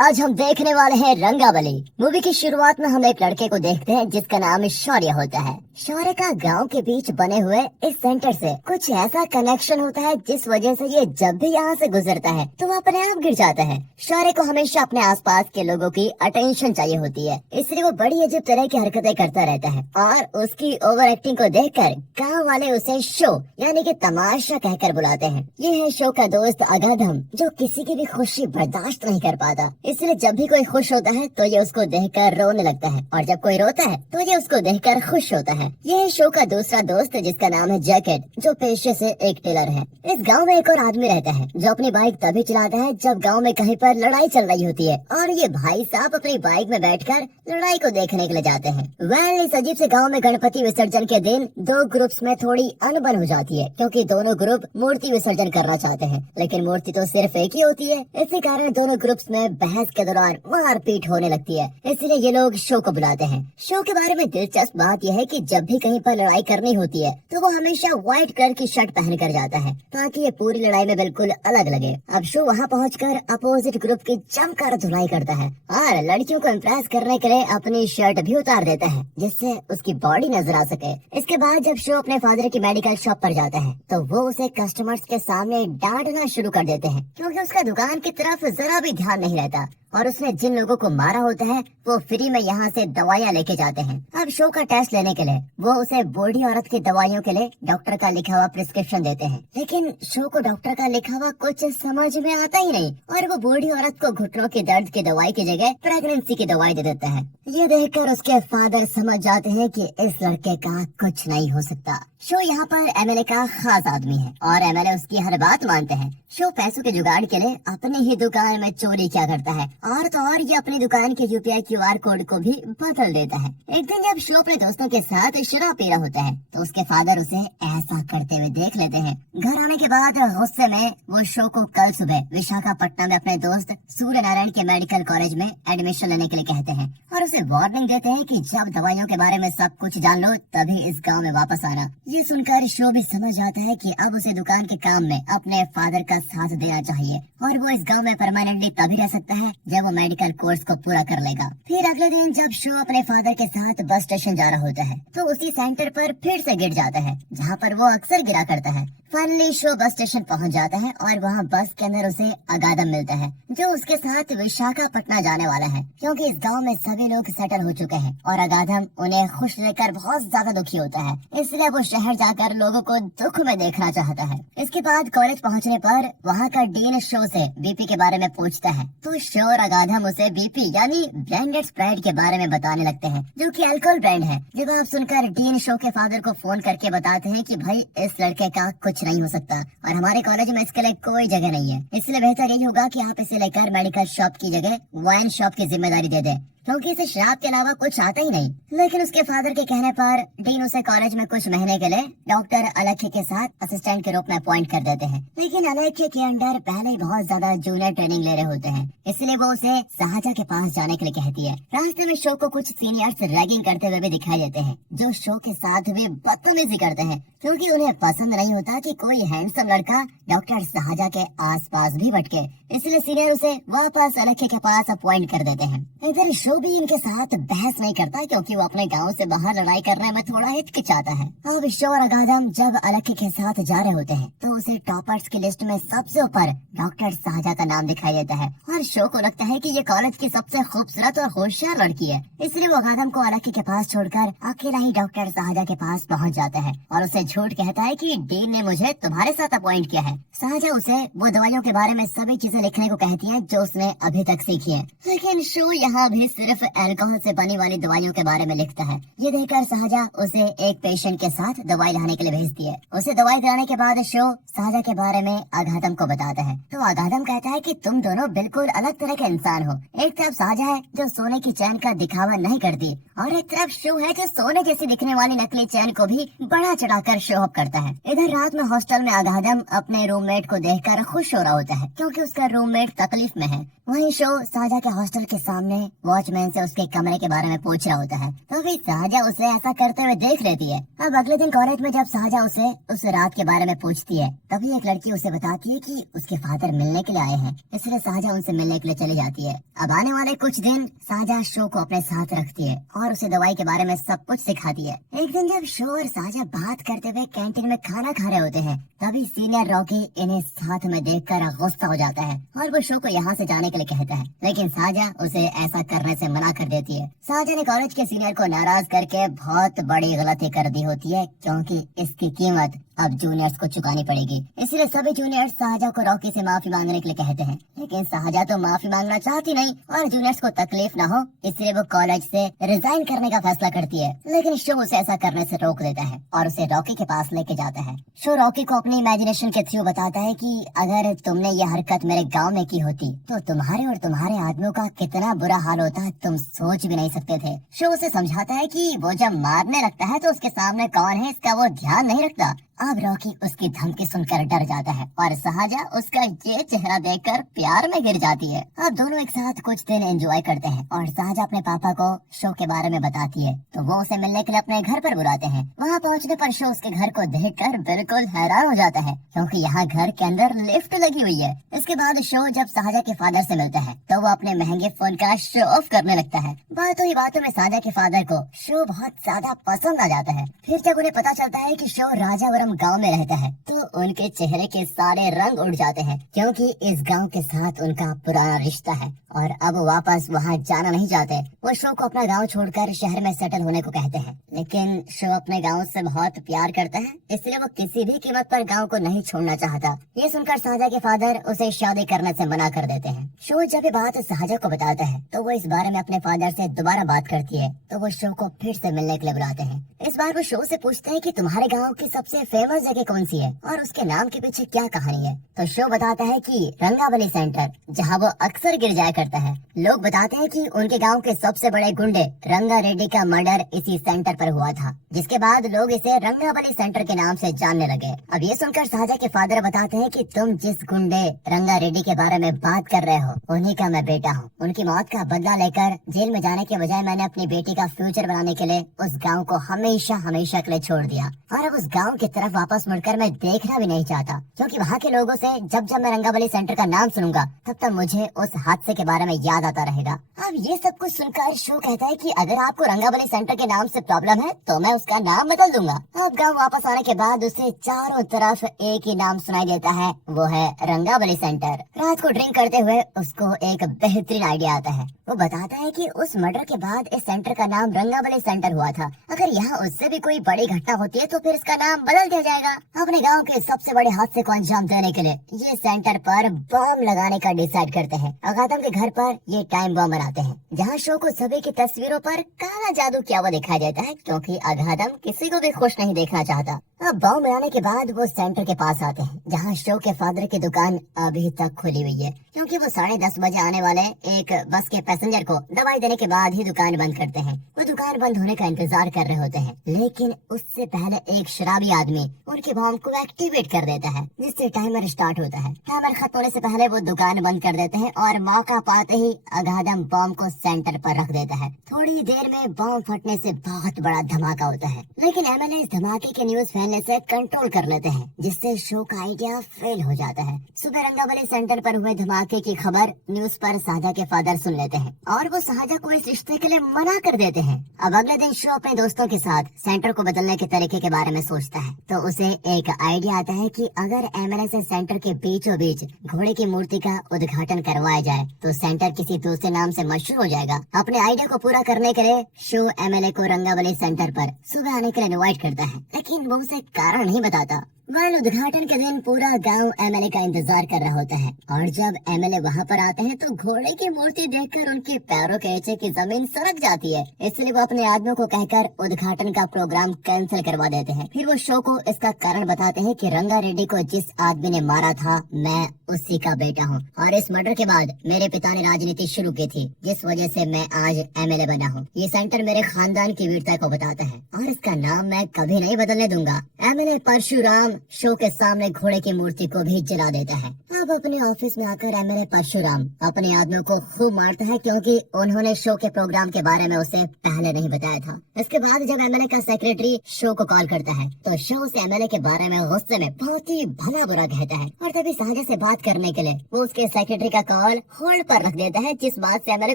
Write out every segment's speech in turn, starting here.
आज हम देखने वाले हैं रंगावली। मूवी की शुरुआत में हम एक लड़के को देखते हैं जिसका नाम शौर्य होता है। शौर्य का गांव के बीच बने हुए इस सेंटर से कुछ ऐसा कनेक्शन होता है जिस वजह से ये जब भी यहाँ से गुजरता है तो वो अपने आप गिर जाता है। शौर्य को हमेशा अपने आसपास के लोगों की अटेंशन चाहिए होती है, इसलिए वो बड़ी अजीब तरह की हरकतें करता रहता है और उसकी ओवर एक्टिंग को देखकर गाँव वाले उसे शो यानी कि तमाशा कहकर बुलाते हैं। ये है शो का दोस्त अगाधम, जो किसी की भी खुशी बर्दाश्त नहीं कर पाता, इसलिए जब भी कोई खुश होता है तो ये उसको देखकर रोने लगता है और जब कोई रोता है तो ये उसको देखकर खुश होता है। ये है शो का दूसरा दोस्त जिसका नाम है जैकेट, जो पेशे से एक टेलर है। इस गांव में एक और आदमी रहता है जो अपनी बाइक तभी चलाता है जब गांव में कहीं पर लड़ाई चल रही होती है और ये भाई साहब अपनी बाइक में बैठकर लड़ाई को देखने के लिए जाते हैं। वह इस अजीब से गाँव में गणपति विसर्जन के दिन दो ग्रुप्स में थोड़ी अनबन हो जाती है, क्योंकि दोनों ग्रुप मूर्ति विसर्जन करना चाहते हैं, लेकिन मूर्ति तो सिर्फ एक ही होती है। इसी कारण दोनों ग्रुप्स में बहस के दौरान मारपीट होने लगती है, इसलिए ये लोग शो को बुलाते हैं। शो के बारे में दिलचस्प बात यह है कि जब भी कहीं पर लड़ाई करनी होती है तो वो हमेशा व्हाइट कलर की शर्ट पहन कर जाता है ताकि ये पूरी लड़ाई में बिल्कुल अलग लगे। अब शो वहाँ पहुंचकर अपोजिट ग्रुप की जमकर धुलाई करता है और लड़कियों को इम्प्रेस करने के लिए अपनी शर्ट भी उतार देता है जिससे उसकी बॉडी नजर आ सके। इसके बाद जब शो अपने फादर की मेडिकल शॉप पर जाता है तो वो उसे कस्टमर्स के सामने डांटना शुरू कर देते हैं, क्योंकि उसका दुकान की तरफ जरा भी ध्यान नहीं रहता और उसने जिन लोगों को मारा होता है वो फ्री में यहाँ से दवाइयाँ लेके जाते हैं। अब शो का टेस्ट लेने के लिए वो उसे बूढ़ी औरत की दवाइयों के लिए डॉक्टर का लिखा हुआ प्रिस्क्रिप्शन देते हैं, लेकिन शो को डॉक्टर का लिखा हुआ कुछ समझ में आता ही नहीं और वो बूढ़ी औरत को घुटनों के दर्द की दवाई की जगह प्रेगनेंसी की दवाई दे देता है। ये देखकर उसके फादर समझ जाते हैं कि इस लड़के का कुछ नहीं हो सकता। शो यहाँ पर एमएलए का खास आदमी है और एमएलए उसकी हर बात मानते हैं। शो पैसों के जुगाड़ के लिए अपनी ही दुकान में चोरी क्या करता है और तो और ये अपनी दुकान के यूपीआई क्यूआर कोड को भी बदल देता है। एक दिन जब शो अपने दोस्तों के साथ शराब पी रहा होता है तो उसके फादर उसे ऐसा करते हुए देख लेते हैं। घर आने के बाद गुस्से में वो शो को कल सुबह विशाखापट्टनम में अपने दोस्त सूर्य नारायण के मेडिकल कॉलेज में एडमिशन लेने के लिए कहते हैं और उसे वार्निंग देते हैं कि जब दवाइयों के बारे में सब कुछ जान लो तभी इस गाँव में वापस आना। ये सुनकर शो भी समझ आता है कि अब उसे दुकान के काम में अपने फादर का साथ देना चाहिए और वो इस गांव में परमानेंटली तभी रह सकता है जब वो मेडिकल कोर्स को पूरा कर लेगा। फिर अगले दिन जब शो अपने फादर के साथ बस स्टेशन जा रहा होता है तो उसी सेंटर पर फिर से गिर जाता है जहाँ पर वो अक्सर गिरा करता है। फाइनली शो बस स्टेशन पहुँच जाता है और वहाँ बस के अंदर उसे अगाधम मिलता है जो उसके साथ विशाखापट्टनम जाने वाला है, क्योंकि इस गाँव में सभी लोग सेटल हो चुके हैं और अगाधम उन्हें खुश लेकर बहुत ज्यादा दुखी होता है, इसलिए वो शहर जाकर लोगों को दुख में देखना चाहता है। इसके बाद कॉलेज पहुंचने पर वहाँ का डीन शो से बीपी के बारे में पूछता है तो शो और अगाधम उसे बीपी यानी ब्रांडेड स्प्राइट के बारे में बताने लगते हैं, जो कि अल्कोहल ब्रांड है। जब आप सुनकर डीन शो के फादर को फोन करके बताते हैं कि भाई इस लड़के का कुछ नहीं हो सकता और हमारे कॉलेज में इसके लिए कोई जगह नहीं है, इसलिए बेहतर यही होगा कि आप इसे लेकर मेडिकल शॉप की जगह वाइन शॉप की जिम्मेदारी दे दें, क्योंकि इसे शराब के अलावा कुछ आता ही नहीं। लेकिन उसके फादर के कहने पर डीन उसे कॉलेज में कुछ महीने के लिए डॉक्टर अलख्य के साथ असिस्टेंट के रूप में अपॉइंट कर देते हैं, लेकिन अलख्य के अंडर पहले ही बहुत ज्यादा जूनियर ट्रेनिंग ले रहे होते हैं, इसलिए वो उसे शाहजहा के पास जाने के लिए कहती है। रास्ते में शो को कुछ सीनियर्स रैगिंग करते हुए भी दिखाई देते हैं, जो शो के साथ भी बदतमीजी करते हैं, क्योंकि उन्हें पसंद नहीं होता कि कोई हैंडसम लड़का डॉक्टर शाहजहा के आसपास भी भटके, इसलिए सीनियर उसे वापस अलख्य के पास अपॉइंट कर देते हैं। इधर शो भी इनके साथ बहस नहीं करता, क्योंकि वो अपने गांव से बाहर लड़ाई करने में थोड़ा हिचकिचाता है। अब शो और अगाधम जब अलख्य के साथ जा रहे होते हैं तो उसे टॉपर्स की लिस्ट में सबसे ऊपर डॉक्टर शाहजहा का नाम दिखाई देता है और शो को लगता है कि ये कॉलेज की सबसे खूबसूरत और होशियार लड़की है, इसलिए वो अगाधम को अलख्य के पास छोड़कर अकेला ही डॉक्टर शाहजहा के पास पहुंच जाता है और उसे झूठ कहता है कि डीन ने मुझे तुम्हारे साथ अपॉइंट किया है। शाहजहा उसे वो दवाइयों के बारे में सभी चीजें लिखने को कहती है जो उसने अभी तक सीखी है, लेकिन शो यहाँ भी सिर्फ अल्कोहल से बनी वाली दवाइयों के बारे में लिखता है। ये देखकर शाहजहा उसे एक पेशेंट के साथ दवाई लाने के लिए भेजती है। उसे दवाई दिलाने के बाद शो शाहजहा के बारे में अगाधम को बताता है तो अगाधम कहता है कि तुम दोनों बिल्कुल अलग तरह के इंसान हो। एक तरफ शाहजहा है जो सोने की चैन का दिखावा नहीं करती और एक तरफ शो है जो सोने जैसी दिखने वाली नकली चैन को भी बड़ा चढ़ाकर शो अप करता है। इधर रात में हॉस्टल में अगाधम अपने रूममेट को देखकर खुश हो रहा होता है, क्योंकि उसका रूममेट तकलीफ में है। वहीं शो साजा के हॉस्टल के सामने वॉचमैन से उसके कमरे के बारे में पूछ रहा होता है, तो भी साजा उसे ऐसा करते हुए देख लेती है। अब अगले दिन कॉलेज में जब साजा उसे उस रात के बारे में पूछती है, तभी एक लड़की उसे बताती है कि उसके फादर मिलने के लिए आए हैं, इसलिए साजा उनसे मिलने के लिए चली जाती है। अब आने वाले कुछ दिन साजा शो को अपने साथ रखती है और उसे दवाई के बारे में सब कुछ सिखाती है। एक दिन जब शो और साजा बात करते हुए कैंटीन में खाना खा रहे होते हैं, तभी सीनियर रॉकी इन्हें साथ में देखकर गुस्सा हो जाता है और वो शो को यहाँ से जाने के लिए कहता है, लेकिन साजा उसे ऐसा करने से मना कर देती है। साजा ने कॉलेज के सीनियर को नाराज करके बहुत बड़ी गलती कर दी होती है, क्योंकि इसकी कीमत अब जूनियर्स को चुकानी पड़ेगी। इसलिए सभी जूनियर्स साजा को रॉकी से माफी मांगने के लिए कहते हैं, लेकिन साजा तो माफी मांगना चाहती नहीं और जूनियर्स को तकलीफ न हो, इसलिए वो कॉलेज से रिजाइन करने का फैसला करती है। लेकिन शो उसे ऐसा करने से रोक देता है और उसे रॉकी के पास लेके जाता है। शो रॉकी को अपनी इमेजिनेशन के थ्रू बताता है कि अगर तुमने ये हरकत मेरे गाँव में की होती तो तुम्हारे और तुम्हारे आदमियों का कितना बुरा हाल होता तुम सोच भी नहीं सकते थे। शो उसे समझाता है कि वो जब मारने लगता है तो उसके सामने कौन है इसका वो ध्यान नहीं रखता। अब रॉकी उसकी धमकी सुनकर डर जाता है और साजा उसका ये चेहरा देखकर प्यार में गिर जाती है। अब दोनों एक साथ कुछ दिन एंजॉय करते हैं और साजा अपने पापा को शो के बारे में बताती है, तो वो उसे मिलने के लिए अपने घर पर बुलाते हैं। वहाँ पहुँचने पर शो उसके घर को देखकर बिल्कुल हैरान हो जाता है, क्योंकि यहाँ घर के अंदर लिफ्ट लगी हुई है। इसके बाद शो जब साजा के फादर से मिलता है तो वो अपने महंगे फोन का शो ऑफ करने लगता है। बातों ही बातों में साजा के फादर को शो बहुत ज्यादा पसंद आ जाता है। फिर जब उन्हें पता चलता है कि शो राजावरम गांव में रहता है, तो उनके चेहरे के सारे रंग उड़ जाते हैं, क्योंकि इस गांव के साथ उनका पुराना रिश्ता है और अब वापस वहां जाना नहीं चाहते। वो शो को अपना गांव छोड़कर शहर में सेटल होने को कहते हैं, लेकिन शो अपने गांव से बहुत प्यार करता है, इसलिए वो किसी भी कीमत पर गांव को नहीं छोड़ना चाहता। ये सुनकर साजा के फादर उसे शादी करने से मना कर देते हैं। शो जब ये बात साजा को बताता है तो वो इस बारे में अपने फादर से दोबारा बात करती है, तो वो शो को फिर से मिलने के लिए बुलाते हैं। इस बार वो शो से पूछते हैं कि तुम्हारे गांव की सबसे फेमस जगह कौन सी है और उसके नाम के पीछे क्या कहानी है। तो शो बताता है कि रंगावली सेंटर, जहां वो अक्सर गिर जाया करता है। लोग बताते हैं कि उनके गांव के सबसे बड़े गुंडे रंगा रेड्डी का मर्डर इसी सेंटर पर हुआ था, जिसके बाद लोग इसे रंगावली सेंटर के नाम से जानने लगे। अब ये सुनकर साजा के फादर बताते हैं कि तुम जिस गुंडे रंगा रेड्डी के बारे में बात कर रहे हो, उन्हीं का मैं बेटा हूँ। उनकी मौत का बदला लेकर जेल में जाने के बजाय मैंने अपनी बेटी का फ्यूचर बनाने के लिए उस गाँव को हमेशा हमेशा के लिए छोड़ दिया और अब उस गाँव की तरफ वापस मुड़कर मैं देखना भी नहीं चाहता, क्योंकि वहाँ के लोगों से जब जब मैं रंगावली सेंटर का नाम सुनूंगा तब तब मुझे उस हादसे के बारे में याद आता रहेगा। अब ये सब कुछ सुनकर शो कहता है कि अगर आपको रंगावली सेंटर के नाम से प्रॉब्लम है तो मैं उसका नाम बदल दूंगा। अब गांव वापस आने के बाद उसे चारों तरफ एक ही नाम सुनाई देता है, वो है रंगावली सेंटर। रात को ड्रिंक करते हुए उसको एक बेहतरीन आइडिया आता है। वो बताता है कि उस मर्डर के बाद इस सेंटर का नाम रंगावली सेंटर हुआ था। अगर यहाँ उससे भी कोई बड़ी घटना होती है तो फिर इसका नाम बदल दिया जाएगा। अपने गांव के सबसे बड़े हादसे को अंजाम देने के लिए ये सेंटर पर बम लगाने का डिसाइड करते हैं। अगादम के घर पर ये टाइम बम बनाते हैं, जहाँ शो को सभी की तस्वीरों पर काला जादू किया हुआ दिखाई देता है, क्योंकि अगादम किसी को भी खुश नहीं देखना चाहता। अब बम बनाने के बाद वो सेंटर के पास आते हैं, जहाँ शो के फादर की दुकान अभी तक खुली हुई है, क्योंकि वो 10:30 बजे आने वाले एक बस के पैसेंजर को दवाई देने के बाद ही दुकान बंद करते हैं। वो दुकान बंद होने का इंतजार कर रहे होते हैं, लेकिन उससे पहले एक शराबी आदमी उनके बम को एक्टिवेट कर देता है, जिससे टाइमर स्टार्ट होता है। टाइमर खत्म होने से पहले वो दुकान बंद कर देते हैं और मौका पाते ही अगादम बम को सेंटर पर रख देता है। थोड़ी देर में बम फटने से बहुत बड़ा धमाका होता है, लेकिन एमएलए इस धमाके के न्यूज फैलने से कंट्रोल कर लेते हैं, जिससे शो का आइडिया फेल हो जाता है। सुबह रंगावली सेंटर पर हुए धमाके की खबर न्यूज पर साजा के फादर सुन लेते हैं और वो साजा को इस रिश्ते के लिए मना कर देते हैं। अब अगले दिन शो अपने दोस्तों के साथ सेंटर को बदलने के तरीके के बारे में सोचता है, तो उसे एक आइडिया आता है कि अगर एमएलए से सेंटर के बीचों बीच घोड़े की मूर्ति का उद्घाटन करवाया जाए तो सेंटर किसी दूसरे नाम से मशहूर हो जाएगा। अपने आइडिया को पूरा करने के लिए शो एमएलए को रंगावली सेंटर पर सुबह आने के लिए इनवाइट करता है, लेकिन वो उसे कारण नहीं बताता। उद्घाटन के दिन पूरा गांव एमएलए का इंतजार कर रहा होता है और जब एमएलए वहां पर आते हैं तो घोड़े की मूर्ति देखकर उनके पैरों के नीचे की जमीन सरक जाती है, इसलिए वो अपने आदमियों को कहकर उद्घाटन का प्रोग्राम कैंसिल करवा देते हैं। फिर वो शो को इसका कारण बताते हैं कि रंगा रेड्डी को जिस आदमी ने मारा था मैं उसी का बेटा हूँ और इस मर्डर के बाद मेरे पिता ने राजनीति शुरू की थी, जिस वजह से मैं आज एमएलए बना हूँ। ये सेंटर मेरे खानदान की वीरता को बताता है और इसका नाम मैं कभी नहीं बदलने दूंगा। एमएलए परशुराम शो के सामने घोड़े की मूर्ति को भी जला देता है। अब अपने ऑफिस में आकर एमएलए परशुराम अपने आदमियों को खूब मारता है क्योंकि उन्होंने शो के प्रोग्राम के बारे में उसे पहले नहीं बताया था। इसके बाद जब एमएलए का सेक्रेटरी शो को कॉल करता है तो शो उसे एमएलए के बारे में गुस्से में बहुत ही भला बुरा कहता है और तभी साझा से बात करने के लिए वो उसके सेक्रेटरी का कॉल होल्ड पर रख देता है, जिस बात से एमएलए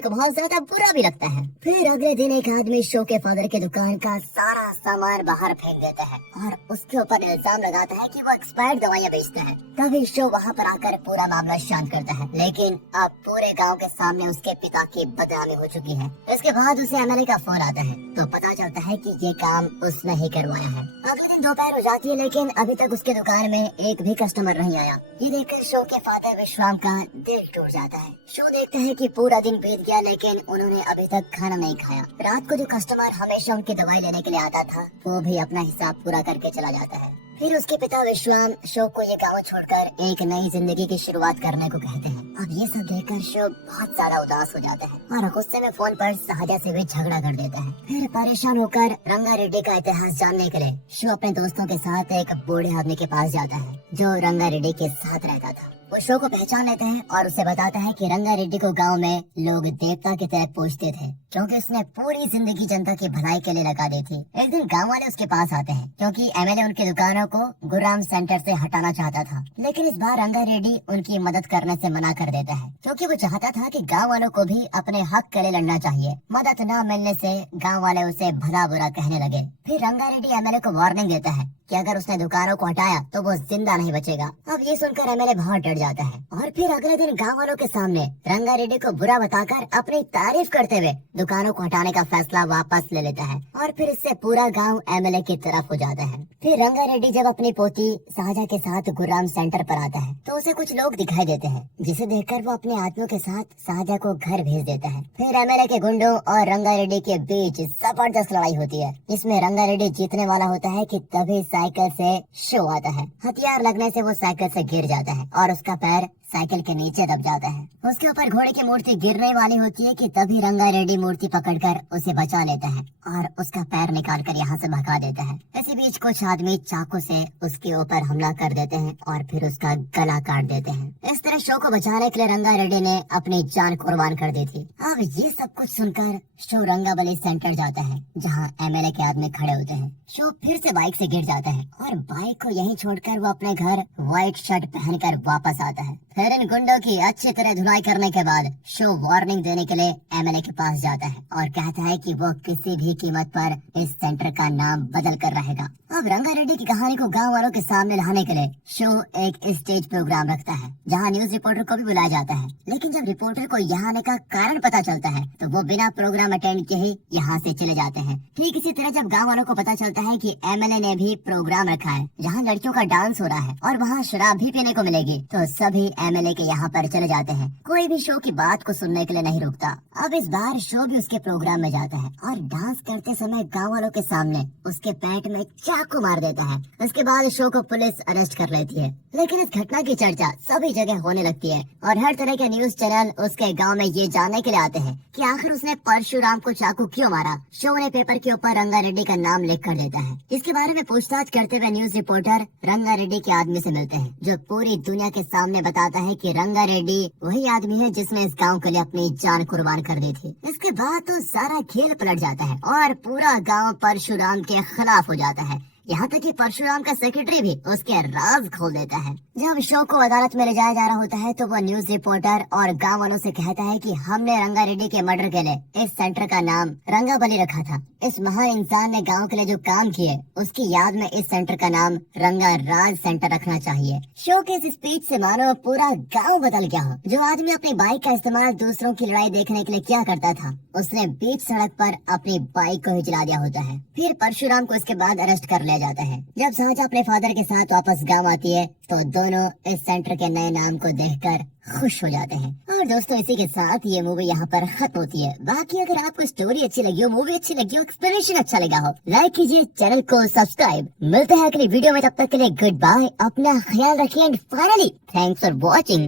को बहुत ज्यादा बुरा भी लगता है। फिर अगले दिन एक आदमी शो के फादर की दुकान का सारा सामान बाहर फेंक देता है और उसके ऊपर इल्जाम लगाता है कि वो एक्सपायर्ड दवाइयाँ बेचता है। तभी शो वहाँ पर आकर पूरा मामला शांत करता है, लेकिन अब पूरे गांव के सामने उसके पिता की बदनामी हो चुकी है। इसके बाद उसे एमएलए का फोन आता है तो पता चलता है कि ये काम उसने ही करवाया है। अगले दिन दोपहर हो जाती है लेकिन अभी तक उसके दुकान में एक भी कस्टमर नहीं आया। ये देखकर शो के फादर विश्राम का दिल टूट जाता है। शो देखता है कि पूरा दिन बीत गया लेकिन उन्होंने अभी तक खाना नहीं खाया। रात को जो कस्टमर हमेशा उनकी दवाई लेने के लिए आता था वो भी अपना हिसाब पूरा करके चला जाता है। फिर उसके पिता विश्वाम शो को ये गाँव छोड़कर एक नई जिंदगी की शुरुआत करने को कहते हैं। अब ये सब देखकर शो बहुत ज्यादा उदास हो जाता है और गुस्से में फोन पर साजा से भी झगड़ा कर देता है। फिर परेशान होकर रंगा रेड्डी का इतिहास जानने के लिए शो अपने दोस्तों के साथ एक बूढ़े आदमी के पास जाता है जो रंगा रेड्डी के साथ रहता था। वो शो को पहचान लेता है और उसे बताता है कि रंगा रेड्डी को गांव में लोग देवता की तरह पूजते थे क्योंकि उसने पूरी जिंदगी जनता की भलाई के लिए लगा दी थी। एक दिन गांव वाले उसके पास आते हैं क्योंकि एमएलए उनकी दुकानों को गुरुराम सेंटर से हटाना चाहता था, लेकिन इस बार रंगा रेड्डी उनकी मदद करने से मना कर देता है क्योंकि वो चाहता था कि गाँव वालों को भी अपने हक के लिए लड़ना चाहिए। मदद न मिलने से गाँव वाले उसे भला बुरा कहने लगे। फिर रंगा रेड्डी एमएलए को वार्निंग देता है कि अगर उसने दुकानों को हटाया तो वो जिंदा नहीं बचेगा। अब ये सुनकर एमएलए बहुत डर जाता है और फिर अगले दिन गाँव वालों के सामने रंगा रेड्डी को बुरा बताकर अपनी तारीफ करते हुए दुकानों को हटाने का फैसला वापस ले लेता है और फिर इससे पूरा गांव एमएलए की तरफ हो जाता है। फिर रंगा रेड्डी जब अपनी पोती साजा के साथ गुरुराम सेंटर पर आता है तो उसे कुछ लोग दिखाई देते हैं, जिसे देखकर वो अपने आदमियों के साथ साजा को घर भेज देता है। फिर एमएलए के गुंडों और रंगा रेड्डी के बीच जबरदस्त लड़ाई होती है। इसमें रंगा रेड्डी जीतने वाला होता है कि तभी साइकिल से शो आता है। हथियार लगने से वो साइकिल से गिर जाता है और उसका पैर साइकिल के नीचे दब जाता है। उसके ऊपर घोड़े की मूर्ति गिरने वाली होती है कि तभी रंगा रेड्डी मूर्ति पकड़कर उसे बचा लेता है और उसका पैर निकालकर यहाँ से भगा देता है। इसी बीच कुछ आदमी चाकू से उसके ऊपर हमला कर देते हैं और फिर उसका गला काट देते हैं। इस तरह शो को बचाने के लिए रंगा रेड्डी ने अपनी जान कुर्बान कर दी थी। अब ये सब कुछ सुनकर शो रंगाबली सेंटर जाता है जहाँ एमएलए के आदमी खड़े होते हैं। शो फिर से बाइक से गिर जाता है और बाइक को यहीं छोड़कर वो अपने घर व्हाइट शर्ट पहनकर वापस आता है। फिर इन गुंडों की अच्छी तरह धुलाई करने के बाद शो वार्निंग देने के लिए एमएलए के पास जाता है और कहता है कि वो किसी भी कीमत पर इस सेंटर का नाम बदल कर रहेगा। अब रंगा रेड्डी की कहानी को गांव वालों के सामने लाने के लिए शो एक स्टेज प्रोग्राम रखता है जहां न्यूज रिपोर्टर को भी बुलाया जाता है। लेकिन जब रिपोर्टर को यहाँ आने का कारण पता चलता है तो वो बिना प्रोग्राम अटेंड किए ही यहाँ से चले जाते हैं। ठीक इसी तरह जब गाँव वालों को पता चलता है कि एमएलए ने भी प्रोग्राम रखा है जहाँ लड़कियों का डांस हो रहा है और वहाँ शराब भी पीने को मिलेगी तो सभी एमएलए के यहाँ पर चले जाते हैं। कोई भी शो की बात को सुनने के लिए नहीं रुकता। अब इस बार शो भी उसके प्रोग्राम में जाता है और डांस करते समय गाँव वालों के सामने उसके पेट में चाकू मार देता है। इसके बाद शो को पुलिस अरेस्ट कर लेती है। लेकिन इस घटना की चर्चा सभी जगह होने लगती है और हर तरह के न्यूज चैनल उसके गाँव में ये जानने के लिए आते हैं कि आखिर उसने परशुराम को चाकू क्यों मारा। शो ने पेपर के ऊपर रंगा रेड्डी का नाम लिख कर देता है। इसके बारे में पूछताछ करते हुए न्यूज रिपोर्टर रंगा रेड्डी के आदमी से मिलते हैं जो पूरी दुनिया के सामने बताता है कि रंगा रेड्डी वही आदमी है जिसने इस गांव के लिए अपनी जान कुर्बान कर दी थी। इसके बाद तो सारा खेल पलट जाता है और पूरा गांव परशुराम के खिलाफ हो जाता है। यहाँ तक कि परशुराम का सेक्रेटरी भी उसके राज खोल देता है। जब शो को अदालत में ले जाया जा रहा होता है तो वो न्यूज रिपोर्टर और गाँव वालों से कहता है कि हमने रंगा रेड्डी के मर्डर के लिए इस सेंटर का नाम रंगाबली रखा था। इस महान इंसान ने गांव के लिए जो काम किए उसकी याद में इस सेंटर का नाम रंगा राज सेंटर रखना चाहिए। शो के इस स्पीच से मानो पूरा गांव बदल गया हो। जो आदमी अपनी बाइक का इस्तेमाल दूसरों की लड़ाई देखने के लिए क्या करता था उसने बीच सड़क पर अपनी बाइक को ही जला दिया होता है। फिर परशुराम को इसके बाद अरेस्ट कर लिया जाता है। जब साजा अपने फादर के साथ वापस गाँव आती है तो दोनों इस सेंटर के नए नाम को देखकर खुश हो जाते हैं। और दोस्तों इसी के साथ ये मूवी यहाँ पर खत्म होती है। बाकी अगर आपको स्टोरी अच्छी लगी हो, मूवी अच्छी लगी हो, एक्सप्लेनेशन अच्छा लगा हो, लाइक कीजिए, चैनल को सब्सक्राइब। मिलते हैं अगली वीडियो में, तब तक के लिए गुड बाय, अपना ख्याल रखिए and finally thanks for watching.